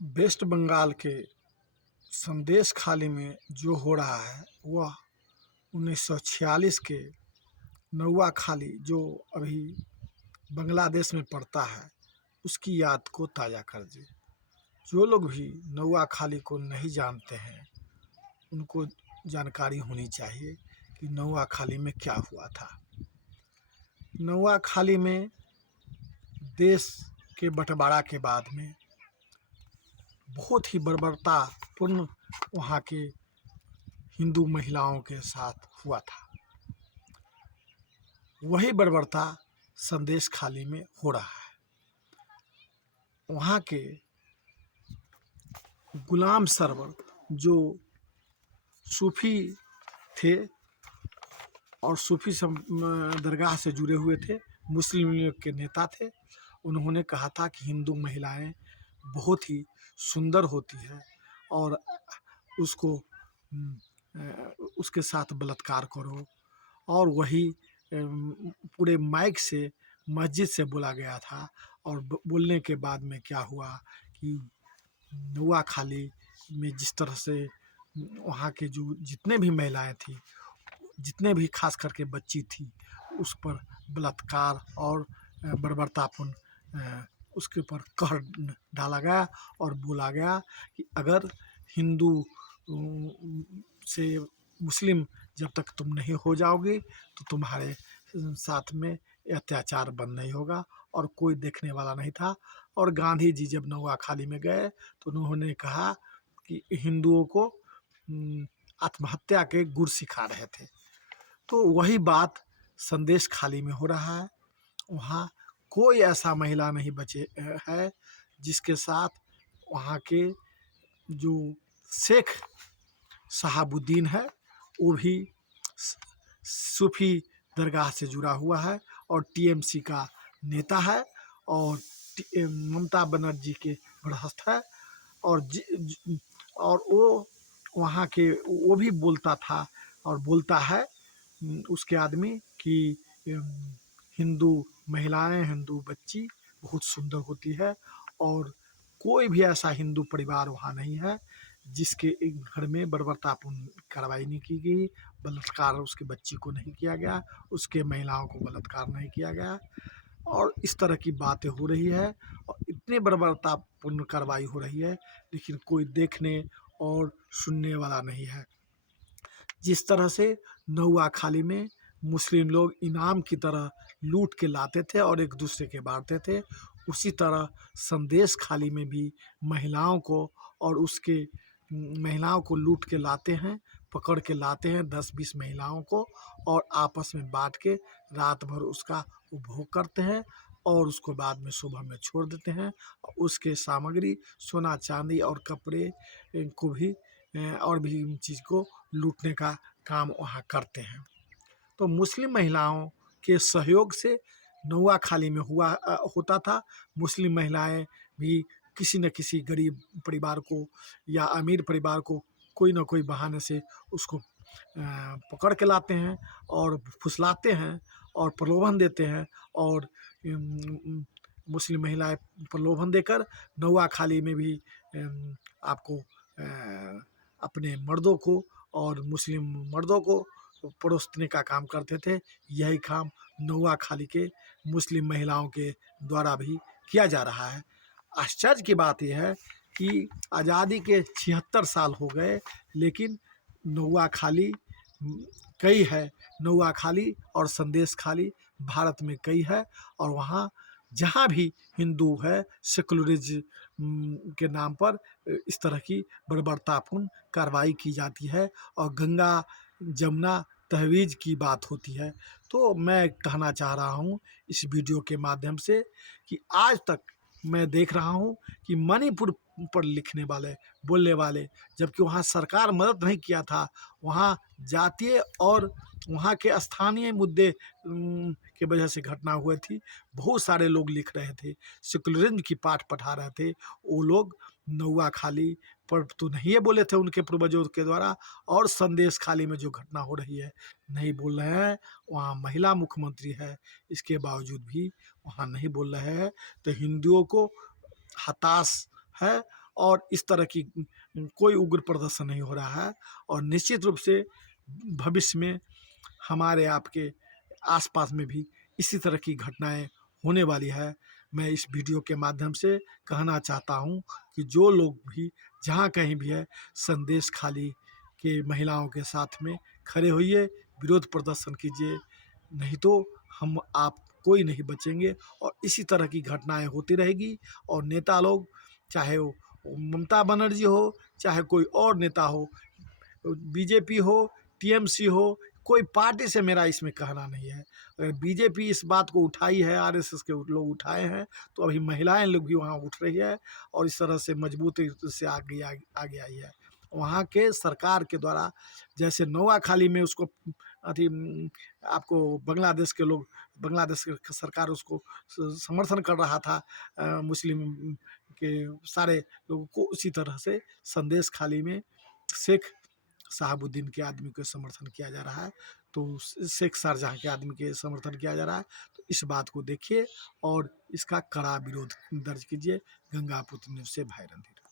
Waste Bengal के संदेश खाली में जो हो रहा है वह 1946 के नौवा खाली जो अभी बांग्लादेश में पड़ता है उसकी याद को ताज़ा कर दे। जो लोग भी नौवा खाली को नहीं जानते हैं उनको जानकारी होनी चाहिए कि नौवा खाली में क्या हुआ था। नौवा खाली में देश के बंटवारा के बाद में बहुत ही बर्बरतापूर्ण वहाँ के हिंदू महिलाओं के साथ हुआ था। वही बर्बरता संदेश खाली में हो रहा है। वहाँ के गुलाम सरवर जो सूफी थे और सूफी दरगाह से जुड़े हुए थे, मुस्लिम लीग के नेता थे, उन्होंने कहा था कि हिंदू महिलाएं बहुत ही सुंदर होती है और उसको उसके साथ बलात्कार करो। और वही पूरे माइक से मस्जिद से बोला गया था। और बोलने के बाद में क्या हुआ कि नौवा खाली में जिस तरह से वहाँ के जो जितने भी महिलाएं थी, जितने भी खास करके बच्ची थी, उस पर बलात्कार और बर्बरतापूर्ण उसके ऊपर कहर डाला गया और बोला गया कि अगर हिंदू से मुस्लिम जब तक तुम नहीं हो जाओगे तो तुम्हारे साथ में अत्याचार बंद नहीं होगा। और कोई देखने वाला नहीं था। और गांधी जी जब नौवा खाली में गए तो उन्होंने कहा कि हिंदुओं को आत्महत्या के गुर सिखा रहे थे। तो वही बात संदेश खाली में हो रहा है। वहाँ कोई ऐसा महिला नहीं बचे है जिसके साथ वहाँ के जो शेख शहाबुद्दीन है वो भी सूफी दरगाह से जुड़ा हुआ है और टीएमसी का नेता है और ममता बनर्जी के गृहस्थ है। और वो वहाँ के वो भी बोलता था और बोलता है उसके आदमी कि हिंदू महिलाएं, हिंदू बच्ची बहुत सुंदर होती है। और कोई भी ऐसा हिंदू परिवार वहाँ नहीं है जिसके एक घर में बर्बरतापूर्ण कार्रवाई नहीं की गई, बलात्कार उसके बच्ची को नहीं किया गया, उसके महिलाओं को बलात्कार नहीं किया गया। और इस तरह की बातें हो रही है और इतनी बर्बरतापूर्ण कार्रवाई हो रही है, लेकिन कोई देखने और सुनने वाला नहीं है। जिस तरह से नौवा खाली में मुस्लिम लोग इनाम की तरह लूट के लाते थे और एक दूसरे के बांटते थे, उसी तरह संदेश खाली में भी महिलाओं को और उसके महिलाओं को लूट के लाते हैं, पकड़ के लाते हैं 10-20 महिलाओं को और आपस में बांट के रात भर उसका उपभोग करते हैं और उसको बाद में सुबह में छोड़ देते हैं। उसके सामग्री सोना चांदी और कपड़े को भी और भी चीज़ को लूटने का काम वहाँ करते हैं। तो मुस्लिम महिलाओं के सहयोग से नौवा खाली में होता था। मुस्लिम महिलाएं भी किसी न किसी गरीब परिवार को या अमीर परिवार को कोई न कोई बहाने से उसको पकड़ के लाते हैं और फुसलाते हैं और प्रलोभन देते हैं। और मुस्लिम महिलाएं प्रलोभन देकर नौवा खाली में भी आपको अपने मर्दों को और मुस्लिम मर्दों को परोसने का काम करते थे। यही काम नौवा खाली के मुस्लिम महिलाओं के द्वारा भी किया जा रहा है। आश्चर्य की बात यह है कि आज़ादी के 76 साल हो गए, लेकिन नौवा खाली कई है। नौवा खाली और संदेश खाली भारत में कई है और वहाँ जहाँ भी हिंदू है सेकुलरिज्म के नाम पर इस तरह की बर्बरतापूर्ण कार्रवाई की जाती है और गंगा जमुना तहवीज़ की बात होती है। तो मैं कहना चाह रहा हूँ इस वीडियो के माध्यम से कि आज तक मैं देख रहा हूँ कि मणिपुर पर लिखने वाले बोलने वाले, जबकि वहाँ सरकार मदद नहीं किया था, वहाँ जातीय और वहाँ के स्थानीय मुद्दे की वजह से घटना हुई थी, बहुत सारे लोग लिख रहे थे, सेकुलरिज्म की पाठ पढ़ा रहे थे। वो लोग नौवा खाली पर तो नहीं ये बोले थे उनके पूर्वजों के द्वारा, और संदेश खाली में जो घटना हो रही है नहीं बोल रहे हैं। वहाँ महिला मुख्यमंत्री है, इसके बावजूद भी वहाँ नहीं बोल रहे हैं। तो हिंदुओं को हताश है और इस तरह की कोई उग्र प्रदर्शन नहीं हो रहा है। और निश्चित रूप से भविष्य में हमारे आपके आसपास में भी इसी तरह की घटनाएं होने वाली है। मैं इस वीडियो के माध्यम से कहना चाहता हूं कि जो लोग भी जहां कहीं भी है, संदेश खाली के महिलाओं के साथ में खड़े होइए, विरोध प्रदर्शन कीजिए, नहीं तो हम आप कोई नहीं बचेंगे और इसी तरह की घटनाएं होती रहेगी। और नेता लोग, चाहे वो ममता बनर्जी हो, चाहे कोई और नेता हो, बीजेपी हो, टीएमसी हो, कोई पार्टी से मेरा इसमें कहना नहीं है। अगर बीजेपी इस बात को उठाई है, आरएसएस के लोग उठाए हैं, तो अभी महिलाएं लोग भी वहाँ उठ रही है और इस तरह से मजबूती से आगे आई है। वहाँ के सरकार के द्वारा, जैसे नोआखाली में उसको अथी आपको बांग्लादेश के लोग, बांग्लादेश की सरकार उसको समर्थन कर रहा था, मुस्लिम के सारे लोगों को, उसी तरह से संदेश खाली में शेख शहाबुद्दीन के आदमी को समर्थन किया जा रहा है, तो शेख शारजहाँ के आदमी के समर्थन किया जा रहा है। तो इस बात को देखिए और इसका कड़ा विरोध दर्ज कीजिए। गंगा पुत्र न्यूज़ से भाई रणधीर।